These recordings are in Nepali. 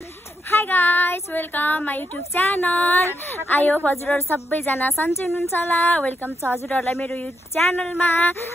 Hi guys, welcome my YouTube channel. I hope हजुरहरु सबैजना सन्चै हुनुहुन्छ होला। वेलकम छ हजुरहरुलाई मेरो YouTube च्यानलमा।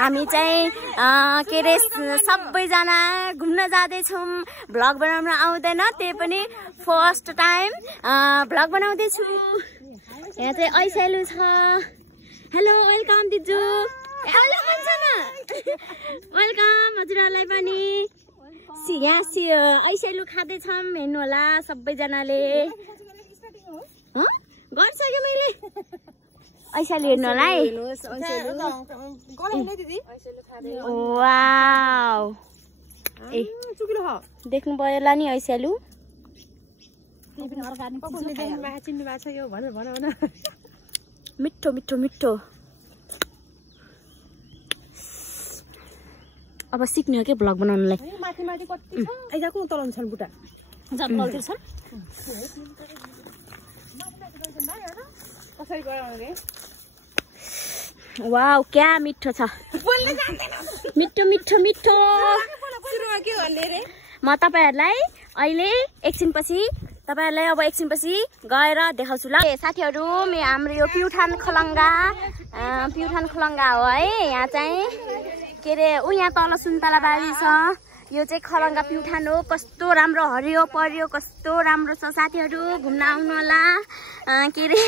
हामी चाहिँ के रे सबैजना घुम्न जाँदै छौं। भ्लग बनाउन आउँदैन, त्यही पनि फर्स्ट टाइम भ्लग बनाउँदै छु। यहाँ चाहिँ ऐसेलु छ। Hello, welcome दिजु। हेलो भन्छ न। वेलकम हजुरहरुलाई पनि। ऐसेलु खाँदै छौं, हेर्नु होला सबैजनाले। गरिसक्यो मैले। ऐसेलु हेर्नु होला है। वाउ, ए देख्नु भयो होला नि ऐसेलु। मिठो मिठो मिठो। अब सिक्ने हो के भ्लग बनाउनलाई। माथि माथि कति छ आइजाको तलन छन् बुटा जत्लतिर छन्। कसरी बनाउने रे? वाउ, क्या मिठो छ। बोल्न जान्दैन। मिठो मिठो मिठो। सुरुमा के भन्ने रे? म तपाईहरुलाई अहिले एकछिनपछि गएर देखाउँछु ल। साथीहरु, हाम्रो यो प्युठान खलंगा हो है। यहाँ चाहिँ के रे यहाँ तल सुन्तला बारी छ। यो चाहिँ खलंगा प्युठान हो। कस्तो राम्रो हरियो परियो, कस्तो राम्रो छ। साथीहरु घुम्न आउनु होला। के रे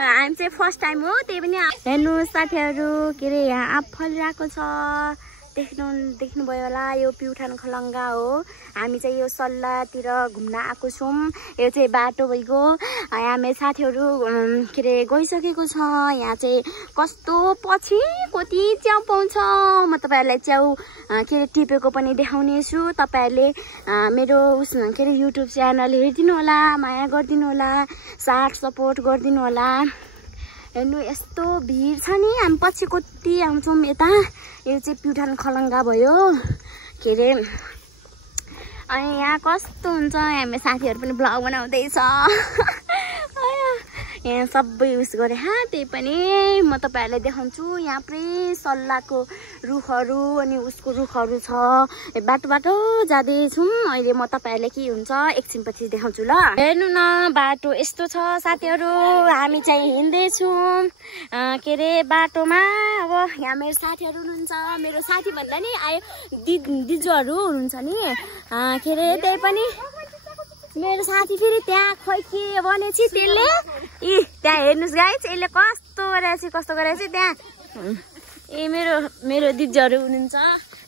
हामी चाहिँ फर्स्ट टाइम हो, त्यही पनि हेर्नु साथीहरु। के रे यहाँ आँप फलिरहेको छ, देख्नु भयो होला। यो प्युठान खलंगा हो। हामी चाहिँ यो सल्लाहतिर घुम्न आएको छौं। यो चाहिँ बाटो भइगयो। हामी साथीहरु के रे गइसकेको छ। यहाँ चाहिँ कस्तो पछि कति च्याउ पाउँछ। म तपाईहरुलाई च्याउ के रे टिपेको पनि देखाउने छु। तपाईहरुले मेरो के रे YouTube च्यानल हेरिदिनु होला, माया गरिदिनु होला, साथ सपोर्ट गरिदिनु होला। हेर्नु यस्तो भिड छ नि। हामी पछि कति आउँछौँ यता। यो चाहिँ प्युठान खलंगा भयो। के रे अनि यहाँ कस्तो हुन्छ। हामी साथीहरु पनि भ्लग बनाउँदैछ। यहाँ सबै उस गरे। त्यही पनि म तपाईहरुलाई देखाउँछु। यहाँ पुरै सल्लाहको रुखहरू अनि उसको रुखहरू छ। बाटो जाँदै छौं। अहिले म तपाईहरुलाई के हुन्छ एकछिनपछि देखाउँछु ल। हेर्नु न, बाटो यस्तो छ साथीहरु। हामी चाहिँ हिँड्दै छौं के रे बाटोमा। अब यहाँ मेरो साथीहरु हुनुहुन्छ। मेरो साथी भन्दा नि आयो दिजुहरु हुनुहुन्छ नि। के रे त्यही पनि मेरो साथी फेरि त्यहाँ खोइ के बनेछि त्यसले। त्यहाँ हेर्नुस् गाइस, यसले कस्तो गरेछ त्यहाँ। मेरो दिजुहरु हुनुहुन्छ।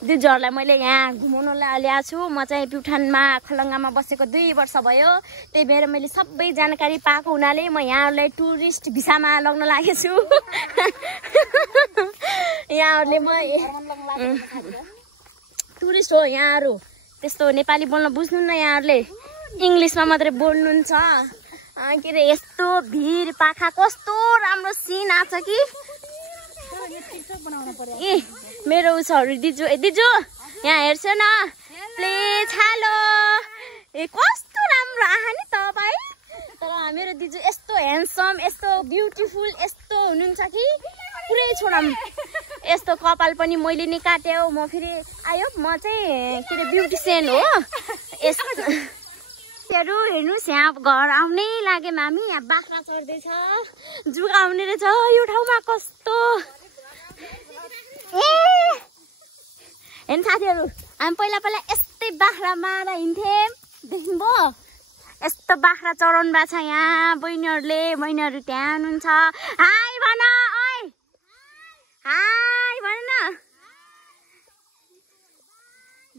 दिजुहरुलाई मैले यहाँ घुमाउनलाई ल्याएको छु। म चाहिँ प्युठानमा खलंगामा बसेको 2 वर्ष भयो। त्यही भएर मैले सबै जानकारी पाएको हुनाले म यहाँहरुलाई टुरिस्ट भिसामा लग्न लागेको छु। यहाँहरुले टुरिस्ट हो यहाँहरु। त्यस्तो नेपाली बोल्न बुझ्नु न यहाँहरुले, इंग्लिशमा मात्रै बोल्नुहुन्छ। के रे यस्तो भिड पाखा कस्तो राम्रो सिन आछ कि। मेरो उसहरु दिजु यहाँ हेर्छ न प्लिज। हेलो, कस्तो राम्रो आहा नि तपाई। तर मेरो दिजु यस्तो ह्यान्डसम, यस्तो ब्युटिफुल यस्तो हुनुहुन्छ कि पुरै छोडम। यस्तो कपाल पनि मैले नि काट्यो। म फेरि आयो, म चाहिँ के रे ब्युटिसियन हो। हेर्नुस् यहाँ घर आउनै लागे मामी। यहाँ बाख्रा चढ्दैछ, जुगा आउने रहेछ यो ठाउँमा। कस्तो हेर्नु साथीहरु, हामी पहिला यस्तै बाख्रा मार हिँड्थ्यौँ। देख्नुभयो यस्तो बाख्रा चढाउनु भएको छ यहाँ बहिनीहरु त्यहाँ हुनुहुन्छ। हाई भन, हाई भन न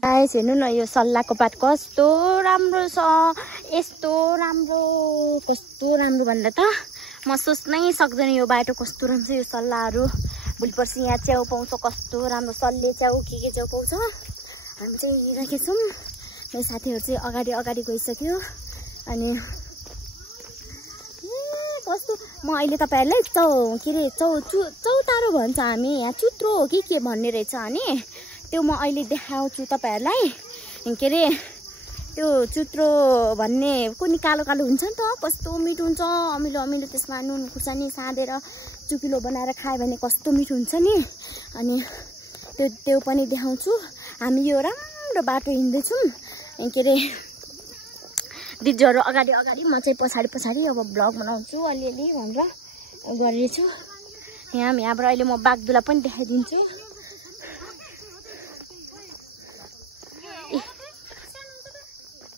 गाइस। हेर्नु न यो सल्लाहको पात कस्तो राम्रो छ। कस्तो राम्रो भन्दा त म सोच्नै सक्दैन यो बाटो कस्तो राम्रो छ। यो सल्लाहहरू भोलि पर्सि यहाँ च्याउ पाउँछ। कस्तो राम्रो सल्ले च्याउ के च्याउ पाउँछ। हामी चाहिँ हिँडिरहेको छौँ। मेरो साथीहरु चाहिँ अगाडि गइसक्यो। अनि कस्तो म अहिले तपाईहरुलाई चौतारो भन्छ हामी यहाँ, चुत्रो हो कि के भन्ने रहेछ। अनि त्यो म अहिले देखाउँछु तपाईहरुलाई। के रे त्यो चुत्रो भन्ने कुनै कालो हुन्छ नि त, कस्तो मिठो हुन्छ। अमिलो त्यसमा नुन खुर्सानी साँधेर चुकिलो बनाएर खायो भने कस्तो मिठो हुन्छ नि। अनि त्यो पनि देखाउँछु। हामी यो राम्रो बाटो हिँड्दै छौं। के रे दिदीहरू अगाडि अगाडि म चाहिँ पछाडि पछाडि अब भ्लग बनाउँछु अलिअलि भनेर गरिरहेछु। यहाँबाट अहिले म बागदुला पनि देखाइदिन्छु।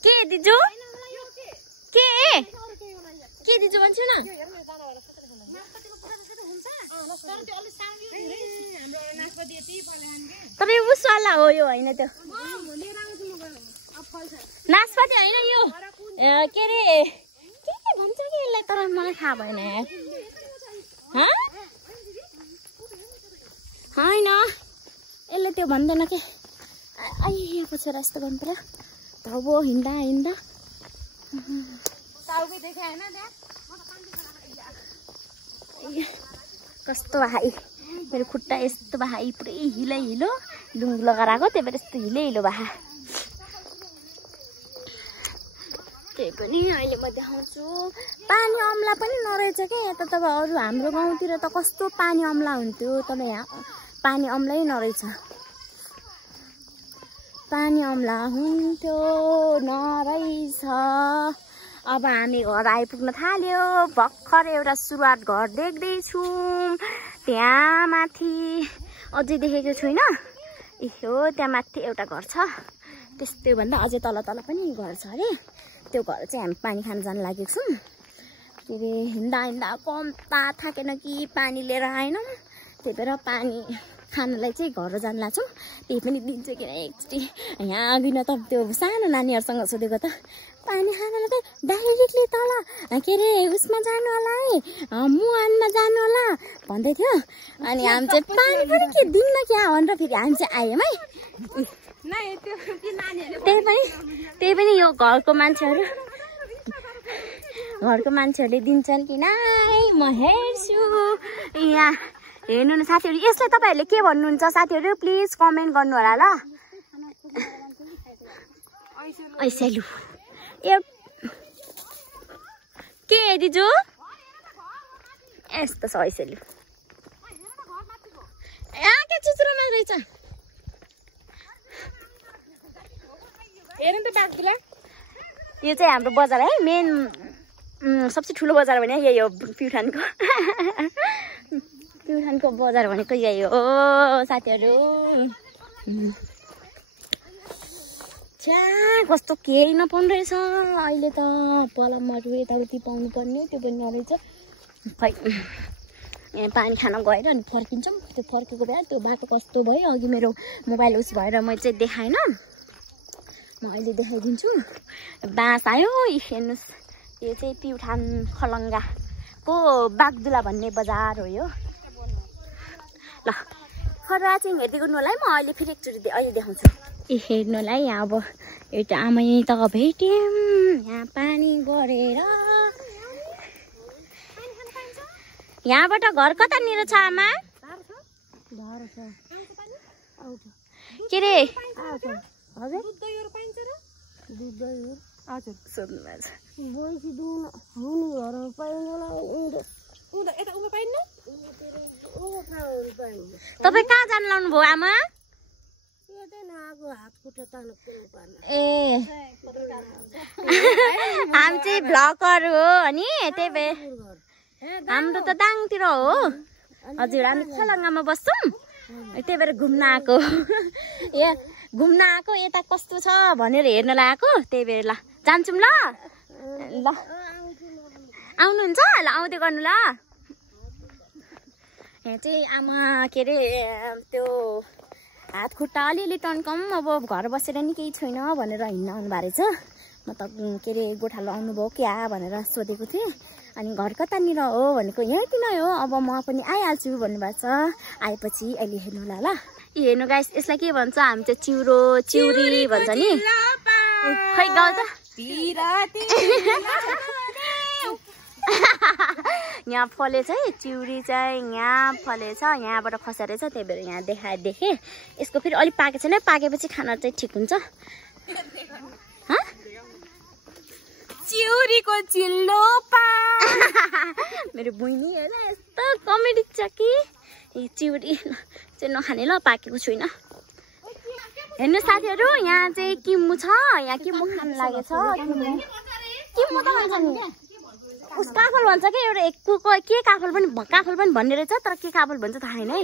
के दिजु के दिजु भन्छु न तर यो उसवाला हो यो होइन त्यो नासपाती होइन यो के अरे के भन्छ कि यसलाई तर मलाई थाहा भएन होइन यसले त्यो भन्दैन के आइएको छ रास्ता गर्नु पर्यो धबो हिँड्दा कस्तो भाइ मेरो खुट्टा यस्तो भाइ पुरै हिलो लुङ्गु लगाएर आएको त्यही भएर यस्तो हिलो भए त्यही पनि अहिले म देखाउँछु। पानी अम्ला पनि नरहेछ क्या यता त अरू हाम्रो गाउँतिर त कस्तो पानी अम्ला हुन्थ्यो तर यहाँ पानी अम्लै नरहेछ। पानी अम्ला हुन्थ्यो नरहेछ। अब हामी घर आइपुग्न थाल्यो। भर्खर एउटा सुरुवात घर देख्दैछौँ। त्यहाँ माथि अझै देखेको छुइनँ। हो त्यहाँ माथि एउटा घर छ। त्यस्तै भन्दा अझै तल पनि घर छ अरे। त्यो घर चाहिँ हामी पानी खान जान लागेको छौँ। के अरे हिँड्दा कम्ता थाकेन कि पानी लिएर आएनौँ। त्यही भएर पानी खानलाई चाहिँ घर जान लाग्छौँ। त्यही पनि दिन्छु किन एकचोटि यहाँ अघि त त्यो सानो नानीहरूसँग सोधेको त पानी खानलाई त डाइरेक्टली तल के अरे उसमा जानु होला है मुहानमा जानु होला भन्दै थियो। अनि हामी चाहिँ पानी पनि के दिन्न क्या भनेर फेरि हामी चाहिँ आयौँ है। त्यही पनि यो घरको मान्छेहरूले दिन्छन् कि नाइ म हेर्छु। यहाँ हेर्नु न साथीहरू यसलाई तपाईँहरूले के भन्नुहुन्छ साथीहरू प्लिज कमेन्ट गर्नु होला ल। ऐसेलु ए के दिजु यस्तो छ ऐसेलु के चुचुरोमा रहेछ हेर्नु त बागदुला। यो चाहिँ हाम्रो बजार है मेन सबसे ठुलो बजार भने यही हो प्युठानको बजार भनेको यही हो साथीहरू। छ्या कस्तो केही नपाउनु रहेछ अहिले त पलमहरू यताउति पाउनु पर्ने त्यो पनि नरहेछ। खै यहाँ पानी खान गएर अनि फर्किन्छौँ। त्यो फर्केको बेला त्यो बाटो कस्तो भयो अघि मेरो मोबाइल उस भएर मैले चाहिँ देखाएन। म अहिले देखाइदिन्छु। बाँस आयो हेर्नुहोस् यो चाहिँ प्युठान खलङ्गाको बागदुला भन्ने बजार हो यो। ल खरा चाहिँ हेर्दै गर्नु होला है। म अहिले फेरि एकचोटि अहिले देखाउँछु। हेर्नुलाई यहाँ अब एउटा आमै त भेट्यौँ यहाँ पानी गरेर। यहाँबाट घर कतानिर छ आमा के रे तपाईँ कहाँ जानु लाउनु भयो आमा? ए हामी चाहिँ भ्लगर हो अनि त्यही भएर हाम्रो त दाङतिर हो। हजुर हामी खलङ्गामा बस्छौँ त्यही भएर घुम्न आएको। घुम्न आएको यता कस्तो छ भनेर हेर्न लगाएको त्यही भएर ल जान्छौँ ल। आउनुहुन्छ ल आउँदै गर्नु ल। यहाँ चाहिँ आमा के अरे त्यो हात खुट्टा अलिअलि तन्कम अब घर बसेर नि केही छैन भनेर हिँड्न आउनु भएको रहेछ। म त के अरे गोठालो आउनुभयो क्या भनेर सोधेको थिएँ। अनि घर कतानिर हो भनेको यहाँतिर हो अब म पनि आइहाल्छु भन्नुभएको छ। आएपछि अहिले हेर्नु होला ल। हेर्नु गाइस यसलाई के भन्छ हामी चाहिँ चिउरी भन्छ नि। खै गाउँ त यहाँ फलेछ है चिउरी चाहिँ यहाँ फलेछ यहाँबाट खसेर रहेछ त्यही भएर यहाँ देखेँ। यसको फेरि अलिक पाकेको छैन पाकेपछि खाना चाहिँ ठिक हुन्छ। चिउरीको चिल्लो मेरो बहिनी हेर यस्तो कमेडी छ कि चिउरी चाहिँ नखाने ल पाकेको छुइनँ। हेर्नु साथीहरू यहाँ चाहिँ किम्मु छ। यहाँ किम्मु खानु लागेको छ। म त भन्छ नि उस काफल भन्छ के एउटा के काफल पनि भन्ने रहेछ तर के काफल भन्छ थाहा छैन है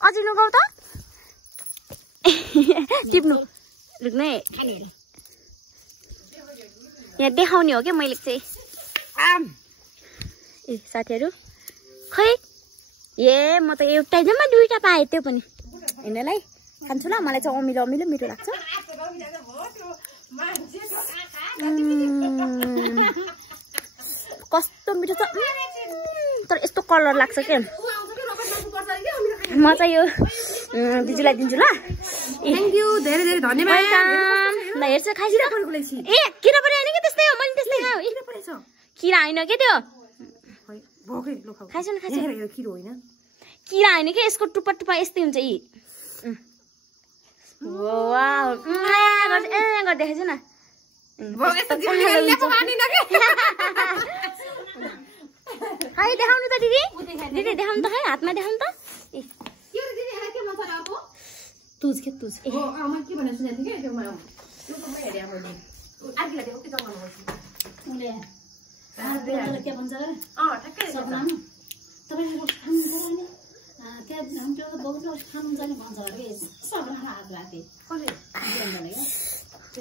अझै लुगाउ त टिप्नु लुक्नु है यहाँ देखाउने हो क्या मैले चाहिँ ए साथीहरू खै ए म त एउटै जम्मा दुईटा पाएँ त्यो पनि हैनलाई खान्छु ल मलाई चाहिँ अमिलो अमिलो मिठो लाग्छ कस्तो मिठो छ तर यस्तो कलर लाग्छ क्या म चाहिँ यो दिदीलाई दिन्छु ल थ्याङ्क यू धेरै धेरै धन्यवाद ल हेर्छ खाइसिन ए किरा पनि हैन के त्यस्तै हो मैले त्यस्तै खाऊ किरा हैन के त्यो खाइसिन किरो होइन किरा हैन के यसको टुप्पा टुप्पा यस्तै हुन्छ यी वाउ गर्दै देखेछ न हाय देखाउनु त दिदी दिदी देखाउनु त खै हातमा देखाउनु त तुज के तुज हो म के भने सुनेको थिएँ के त्यो म युट्युबमा हेरे मैले आर्कीलाई देऊ के जमाउनु पर्छ उले के भन्छ ठ्याक्कै सपनाम तपाईहरु खानु पर्ने त्यहाँ हाम्रो त बहुत खानु जाने भन्छ अरे सपना हात राते कसले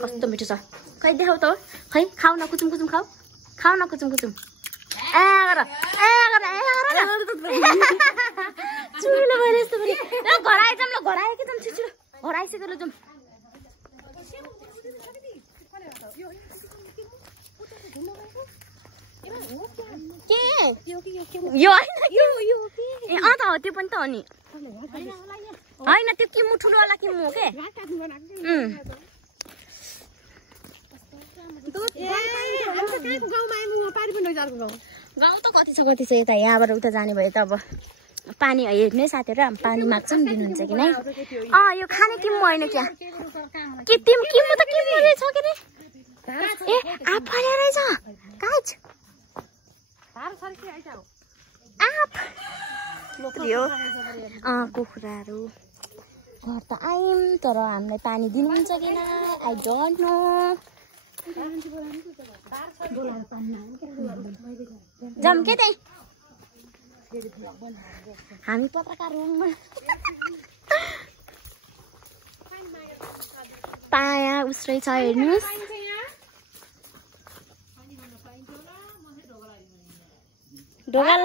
कस्तो मिठो छ खै देखाउ त खै खाउ न कुचुम कुचुम खाउ न कुचुम कुचुम चुलो भएर यस्तो पनि घर आइजाम ल घर आएकै जाम छिटो घर आइसक्यो ल जाउँ के यो ए अँ त हो त्यो पनि त हो नि होइन त्यो किमु ठुलोवाला किमु हो के गाउँ त कति छ यता यहाँबाट उता जाने भयो त अब पानी हेर्ने साथीहरू पानी माग्छ नि दिनुहुन्छ कि नै यो खाने किमु होइन क्या के तिम किमु त किमु रहेछ के रे ए आप फले रहेछ काच आप यो कुखुराहरू घर त आयौँ तर हामीलाई पानी दिनुहुन्छ कि न आई डोन्ट नो जाम के त्यही हामी पत्रकार रुममा पाया उसरै छ हेर्नुहोस् ढोगल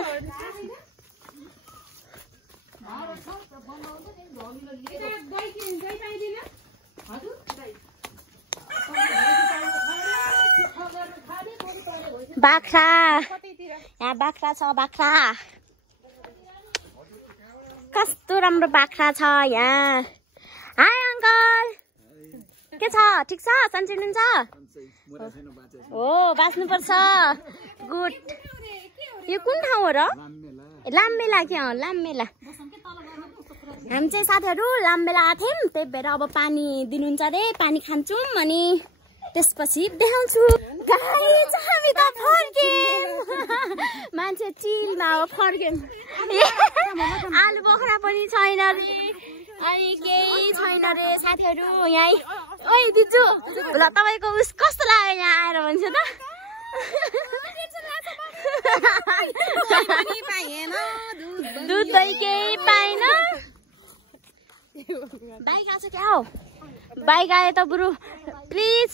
बाख्रा यहाँ बाख्रा छ बाख्रा कस्तो राम्रो बाख्रा छ यहाँ हाय अङ्कल के छ ठिक छ सन्चै हुनुहुन्छ हो बाँच्नुपर्छ गुड यो कुन ठाउँ हो र लाममेला के लाममेला हामी चाहिँ साथीहरू लाममेला आएको थियौँ त्यही भएर अब पानी दिनुहुन्छ अरे पानी खान्छौँ अनि त्यसपछि देखाउँछु गाइस हामी त फर्क्यौँ मान्छे चिलमा हो फर्क्यौँ आलु बोक्रा पनि छैन अनि केही छैन रे साथीहरू यहीँ ओइ दिजु ल तपाईँको उस कस्तो लाग्यो यहाँ आएर भन्छ त दुध दही केही पाएन बाइक आएको छ क्या हौ बाइक आयो त बरु प्लिज